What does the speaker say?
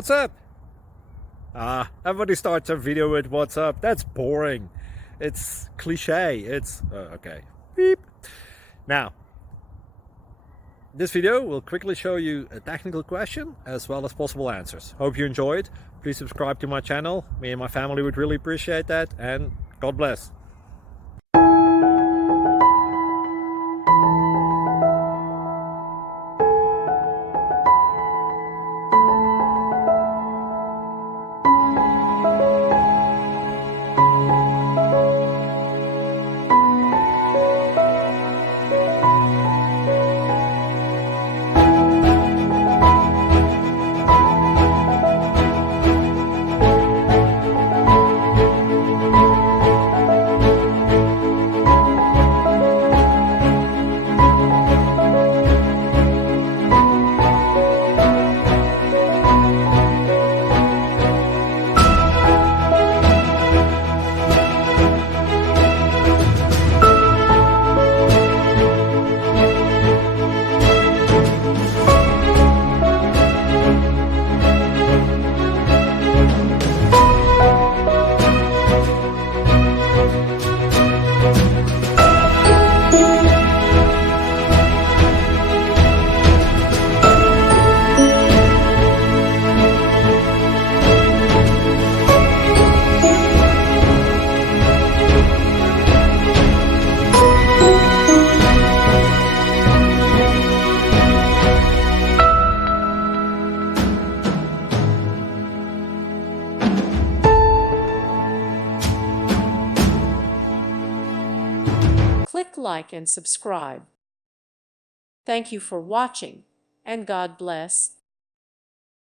What's up? Everybody starts a video with what's up. That's boring. It's cliche. It's okay. Beep. Now, this video will quickly show you a technical question as well as possible answers. Hope you enjoyed. Please subscribe to my channel. Me and my family would really appreciate that, and God bless. Click like and subscribe. Thank you for watching, and God bless.